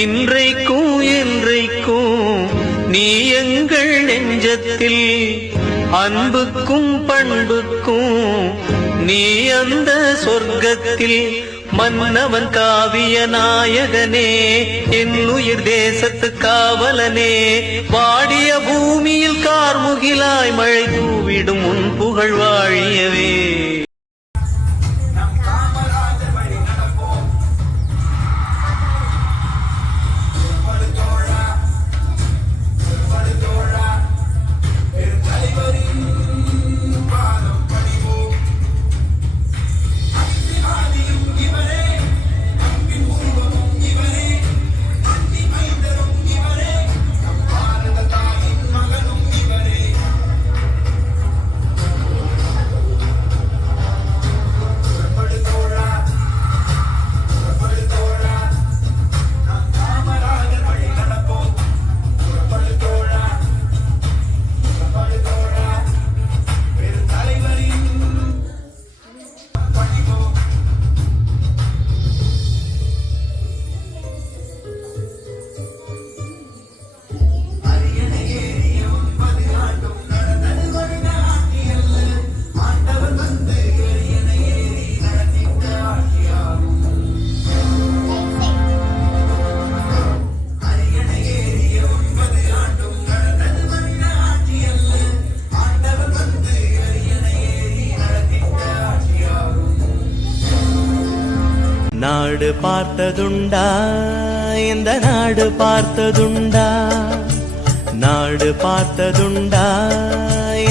இன்றைக்கும் என்றைக்கும் நீ எங்கள் நெஞ்சத்தில் அன்புக்கும் பண்புக்கும் நீ அந்த சொர்க்கத்தில் மன்னவன் காவிய நாயகனே என் உயிர் தேசத்து காவலனே வாடிய பூமியில் கார்முகிலாய் மழை தூவிடும் உன் புகழ் வாழியவே. நாடு பார்த்ததுண்டா இந்த நாடு பார்த்ததுண்டா, நாடு பார்த்ததுண்டா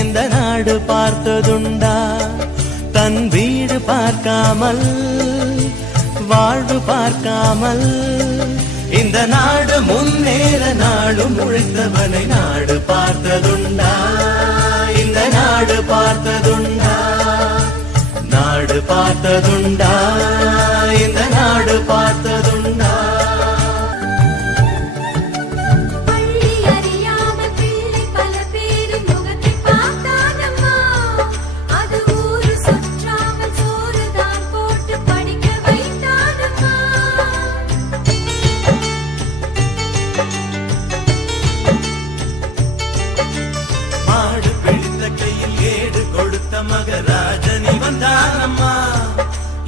இந்த நாடு பார்த்ததுண்டா. தன் வீடு பார்க்காமல் வாழ்வு பார்க்காமல் இந்த நாடு முன்னேற நாடும் உழைத்தவனை நாடு பார்த்ததுண்டா, இந்த நாடு பார்த்ததுண்டா, நாடு பார்த்ததுண்டா, இந்த நாடு பார்த்ததுண்டா. மாடு பிடித்த கையில் ஏடு கொடுத்த மகராஜனி வந்தானம்மா.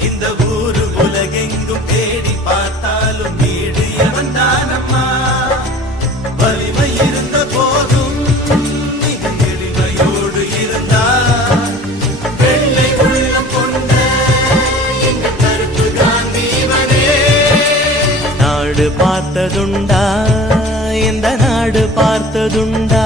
இந்த ஊரு உலகெங்கும் தேடி பார்த்தாலும் நீடு வந்தானம்மா. வலிமை இருந்த போதும் மிக எளிமையோடு இருந்தார். வெள்ளை உள்ளம் கொண்ட எங்க கருப்பு காந்திவனே. நாடு பார்த்ததுண்டா இந்த நாடு பார்த்ததுண்டா.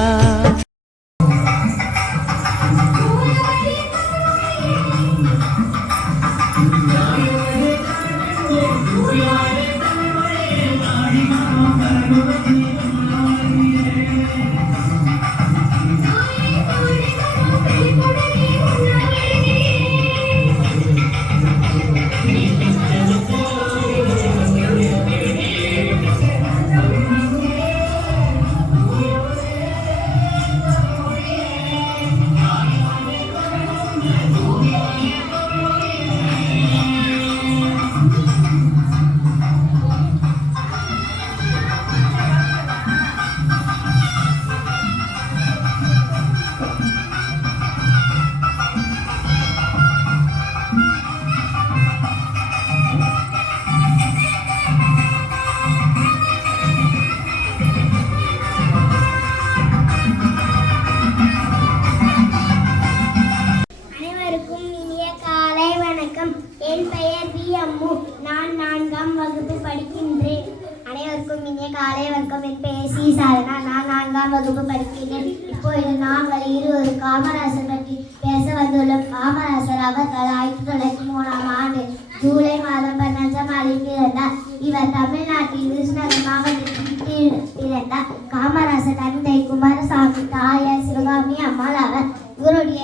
என் பெயர் வி அம்மு. நான் 4ஆம் வகுப்பு படிக்கின்றேன். அனைவருக்கும் இனிய காலை வணக்கம். என் பெயர் சி சாரனா. நான் 4ஆம் வகுப்பு படிக்கின்றேன். இப்பொழுது நாங்கள் இருவரும் காமராசர் பற்றி பேச வந்துள்ளோம். காமராசர் அவர்கள் 1903ஆம் ஆண்டு ஜூலை மாதம் 15ஆம் நாளில் பிறந்தார். இவர் தமிழ்நாட்டில் விருதுநகர் மாவட்டத்தில் பிறந்தார். காமராசர் தந்தை குமாரசாமி, தாயார் சிவகாமி அம்மாள் அவர். இவருடைய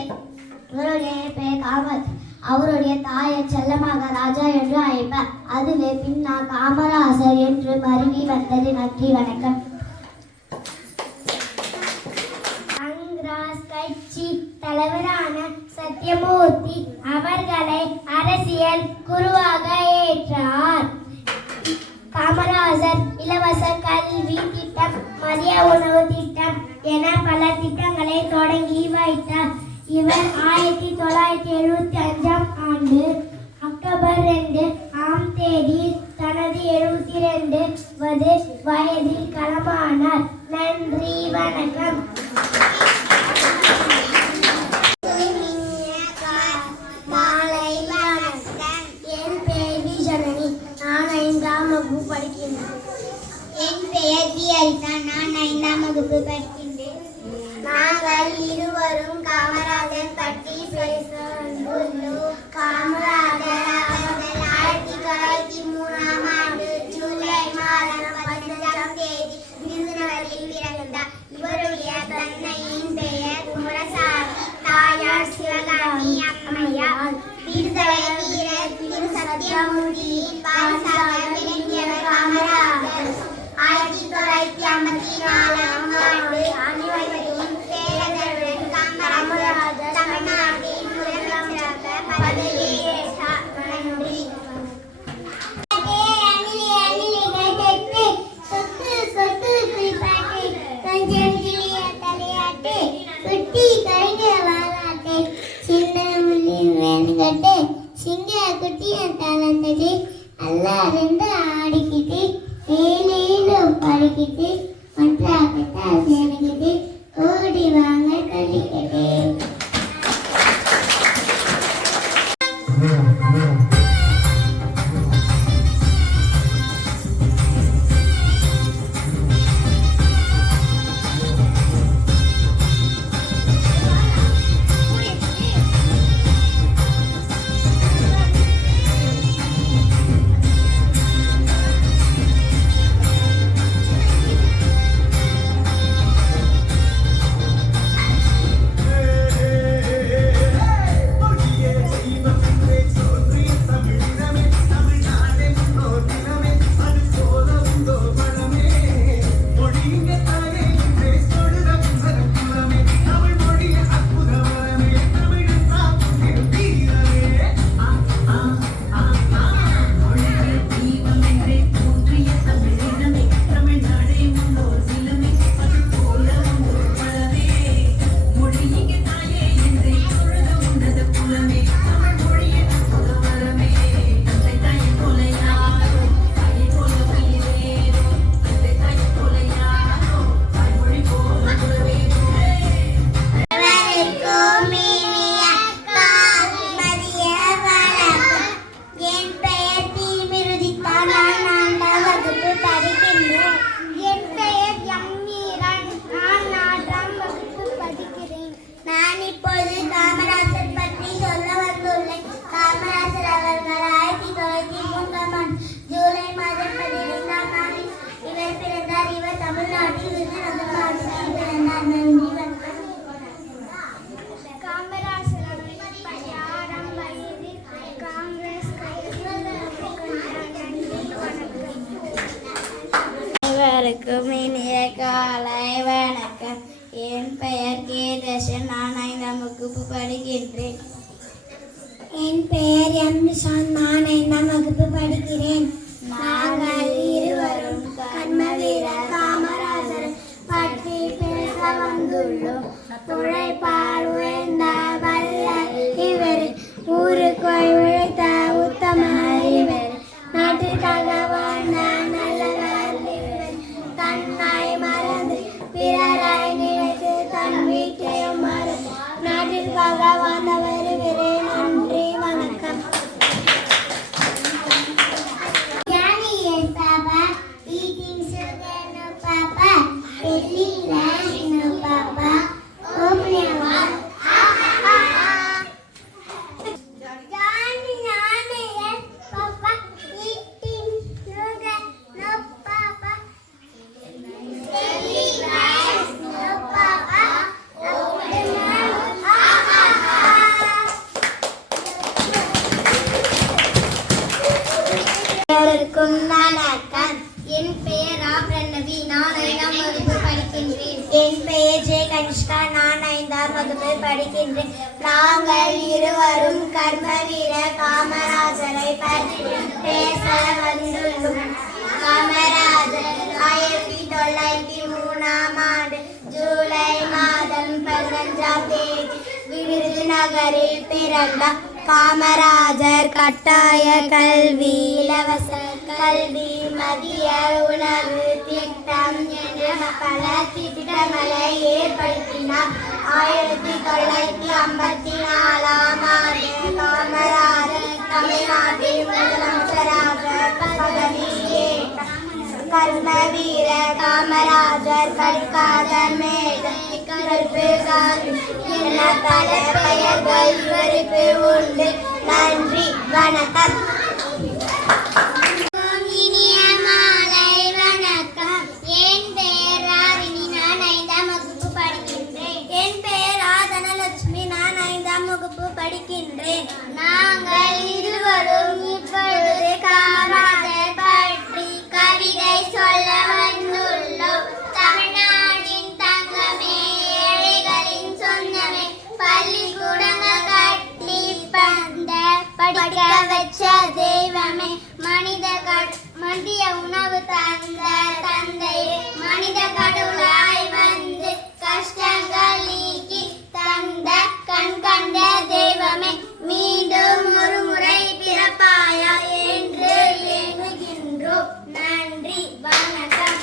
பெயர் காமத். அவருடைய தாயார் செல்லமாக ராஜா என்று அழைப்பார். அதுவே பின்னால் காமராசர் என்று மருவி வந்தது. நன்றி, வணக்கம். காங்கிரஸ் கட்சி தலைவரான சத்யமூர்த்தி அவர்களை அரசியல் குருவாக ஏற்றார். காமராசர் இலவச என் பெயர் பி ஹரிதா. நான் 5ஆம் வகுப்பு படிக்கின்றேன். நாங்கள் இருவரும் காமராஜர் பற்றி பேச வந்துள்ளோம். காமராஜர் அவர்கள் 1903ஆம் ஆண்டு ஜூலை மாதம் 15ஆம் தேதி விருதுநகரில் பிறந்தார். இவருடைய தந்தையின் பெயர் குமரசாமி, தாயார் சிவகாமி அம்மையார். விடுதலை வீரர் திரு சத்தியமூர்த்தியின் வாரிசாக விளங்கியவர் காமராஜர். 1954ஆம் ஆண்டு அனைவரையும் பேரதருடன் காமராஜர் தமிழ்நாட்டின் முதலமைச்சராக பதவியேற்றார். நன்றி. சிங்க குட்டி தளர்ந்தது எல்லாரும் ஆடிக்கிட்டு ஏழேலும் படிக்கிட்டு ஒன்றாகத்தான் சேர்ந்துக்கிட்டு ஓடி வாங்க கட்டிக்கிட்டு. அனைவருக்கும் இனிய காலை வணக்கம். என் பெயர் கேதேசன். நான் 5ஆம் வகுப்பு படிக்கின்றேன். என் பெயர் எம் நிஷாந்த். நான் 5ஆம் வகுப்பு படிக்கிறேன். நாங்கள் இருவரும் கர்மவீரர் காமராஜர் பற்றி பேச வந்துள்ளோம். உழைப்பால் உயர்ந்த வள்ளல் இவர், ஊருக்குள் உழைத்த உத்தம இவர், நாட்டிற்காக வாழ்ந்த நல்லவர் இவர், தன்னை மறந்து பிறரை நினைத்து தன் வீட்டையும் மறந்து நாட்டிற்காக வாழ்ந்தவர் இவரே. நன்றி, வணக்கம். Johnny is Papa, eating sugar no Papa, eating rice no Papa, opening one. Johnny is Papa, eating sugar no Papa, eating rice no Papa, opening one. அனைவருக்கும் வணக்கம். என் பெயர் பிரணவி. நான் 5ஆம் வகுப்பு படிக்கின்றேன். என் பெயர் ஜே கனிஷ்கா. நான் 5ஆம் வகுப்பு படிக்கின்றேன். நாங்கள் இருவரும் கர்மவீரர் காமராஜரை பற்றி பேச வந்துள்ளோம். காமராஜர் 1903ஆம் ஆண்டு ஜூலை மாதம் 15ஆம் தேதி விருதுநகரில் பிறந்தார். காமராஜர் கட்டாய கல்வி, இலவச கல்வி, மதிய உணவு திட்டம் என பல திட்டங்களை ஏற்படுத்தினார். 1954ஆம் ஆண்டு காமராஜர் தமிழ்நாட்டின் முதலமைச்சராக பதவியேற்றார். கர்ம வீர காமராஜர் கற்காத மேடை கருப்பு காவி என பல பெயர்கள் இவருக்கு உண்டு. நன்றி, வணக்கம். இனிய மாலை வணக்கம். என் பெயர் ராகினி, நான் 5ஆம் வகுப்பு படிக்கின்றேன். என் பெயர் தனலட்சுமி, நான் 5ஆம் வகுப்பு படிக்கின்றேன். நாங்கள் இருவரும் இப்பொழுது காமராஜர் பற்றி கவிதை சொல்ல வந்துள்ளோம். தமிழ்நாட்டின் தங்கமே, ஏழைகளின் சொந்தமே, பள்ளிக்கூடங்கள் கட்டி படிக்க வச்ச தெய்வமே, மதிய உணவு தந்த தந்தையே, மனித கடவுளாய் வந்து கஷ்டங்கள் நீக்கி தந்த கண் கண்ட தெய்வமே, மீண்டும் ஒரு முறை பிறப்பாயா என்று எண்ணுகின்றோம். நன்றி, வணக்கம்.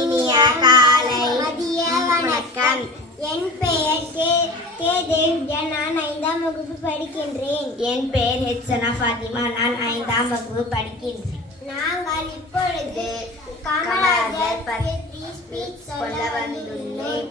இனிய காலை மதிய வணக்கம். என் பெயர் கே தேவ்யா, நான் 5ஆம் வகுப்பு படிக்கின்றேன். என் பெயர் ஹெச்சனா ஃபாத்திமா, நான் 5ஆம் வகுப்பு படிக்கின்றேன். நாங்கள் இப்பொழுது காமராஜர் பற்றி ஸ்பீச் சொல்ல வந்துள்ளேன்.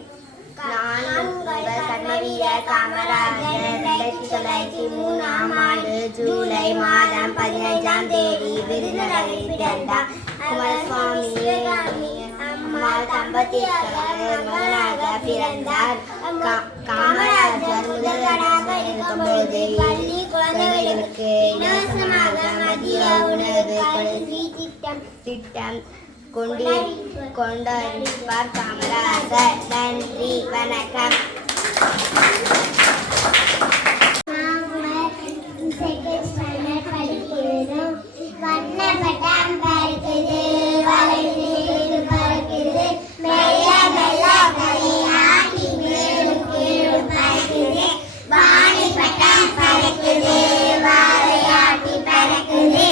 நான் உங்கள் கர்மவீரர் காமராஜர் 1903ஆம் ஆண்டு ஜூலை மாதம் 15ஆம் தேதி விருதுநகரில் பிறந்தார். குமாரசுவாமி சிவகாமி அம்மாள் தம்பதியர்கள் மகனாக பிறந்தார். காமராஜர் முதல்வராக இருக்கும்போது பள்ளி குழந்தைகளுக்கு இலவசமாக மதிய உணவு கல்வி திட்டம் கொண்டாடிப்பார் காமராஜர். நன்றி, வணக்கம். செகண்ட் ஸ்டாண்டர்ட் படிக்கிறோம். வண்ணப்பட்டம் பறக்குது, வளைந்து பறக்குது, மெல்ல மெல்ல தலையாட்டி மேலும் கீழும் பறக்குது. வாணிப்பட்டம் பறக்குது, வாழையாட்டி பறக்குது,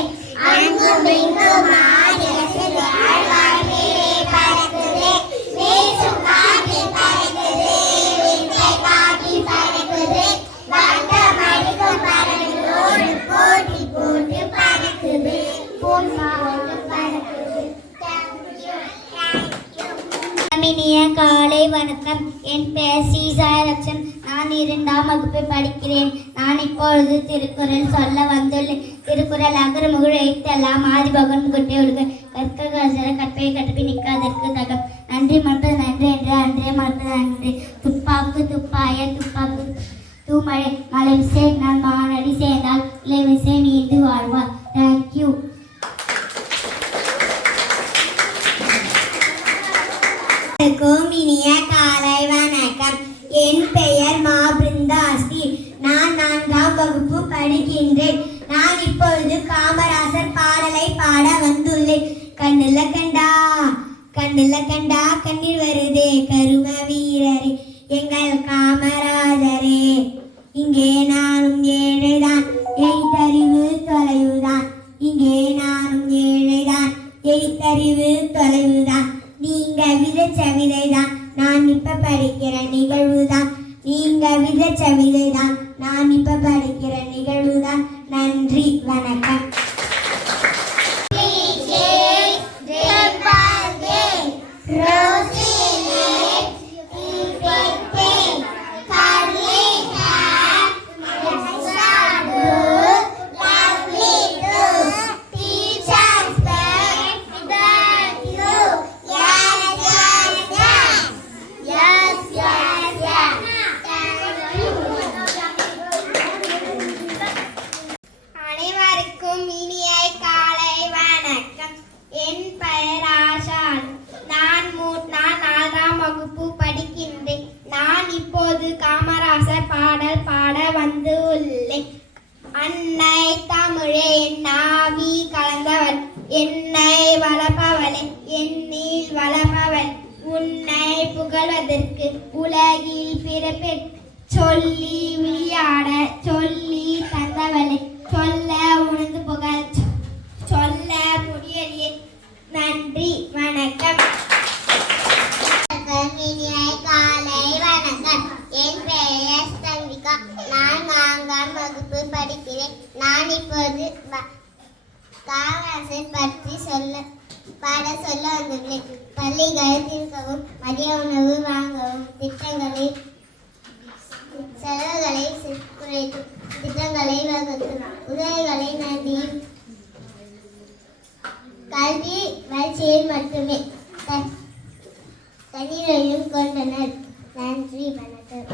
அங்கும் இங்கும் ஆடி அசைந்து ஆழ்வார்மேலே பறக்குது. வீசும் காற்று பறக்குது, வித்தை காட்டி பறக்குது, வட்டம் அடிக்கும் பறவைகளோடு போட்டி போட்டு பறக்குது. இனிய காலை வணக்கம். என் பெயர் ஸ்ரீசாயலட்சம், நான் 2ஆம் வகுப்பு படிக்கிறேன். நான் இப்பொழுது திருக்குறள் சொல்ல வந்துள்ளேன். திருக்குறள் அகர முகழ் எழுத்தெல்லாம் ஆதிபகன் முகட்டை ஒழுக கற்க கசர கற்பை கற்பி நிற்காதற்கு தகம். நன்றி மற்றது நன்றி என்று அன்றே மற்றது அன்று. துப்பாக்கு துப்பாய துப்பாக்கு தூமழை மலை விசை நான் மானடி சேர்ந்தால் இலை விசை நீந்து வாழ்வார். தேங்க்யூ. இனிய காலை வணக்கம். என் பெயர் மா பிருந்தாஸ்தி, நான் 4ஆம் வகுப்பு படிக்கின்றேன். நான் இப்பொழுது காமராசர் பாடலை பாட வந்துள்ளேன். கண்ணுல கண்டா கண்ணுல கண்டா கண்ணீர் வருதே கரும வீரரே எங்கள் காமராஜரே, இங்கே நானும் ஏழைதான் எழுத்தறிவு தொலைவுதான், இங்கே நானும் ஏழைதான் எழுத்தறிவு தொலைவுதான், நீங்க விதைச்ச விதைதான் நான் இப்ப படிக்கிற நிகழ்வுதான், நீங்க விதைச்ச விதைதான் நான் இப்ப படிக்கிற நிகழ்வுதான். நன்றி, வணக்கம். காமராசர் பாடல் பாட வந்து உள்ளேன். அன்னை தமிழே நாவி கலந்தவள், என்னை வளர்ப்பவளே என்னில் வளர்ப்பவள், உன்னை புகழ்வதற்கு உலகில் பிறப்பே சொல்லி விளையாட சொல்லி தந்தவளே, சொல்ல உணர்ந்து புகழ் சொல்ல முடியலையே. நன்றி, வணக்கம். காலை வணக்கம். என் பெயர் சந்திகா, நான் 4ஆம் வகுப்பு படிக்கிறேன். நான் இப்போது காமராசர் பற்றி பாட சொல்ல வந்துள்ளேன். பள்ளிகளை தீர்க்கவும், மதிய உணவு வாங்கவும், செலவுகளை குறைத்தும், திட்டங்களை வகுத்தும், உதவிகளை நன்றியும், கல்வி வளர்ச்சியில் மட்டுமே தண்ணீரையும் கொண்டனர். நன்றி, வணக்கம்.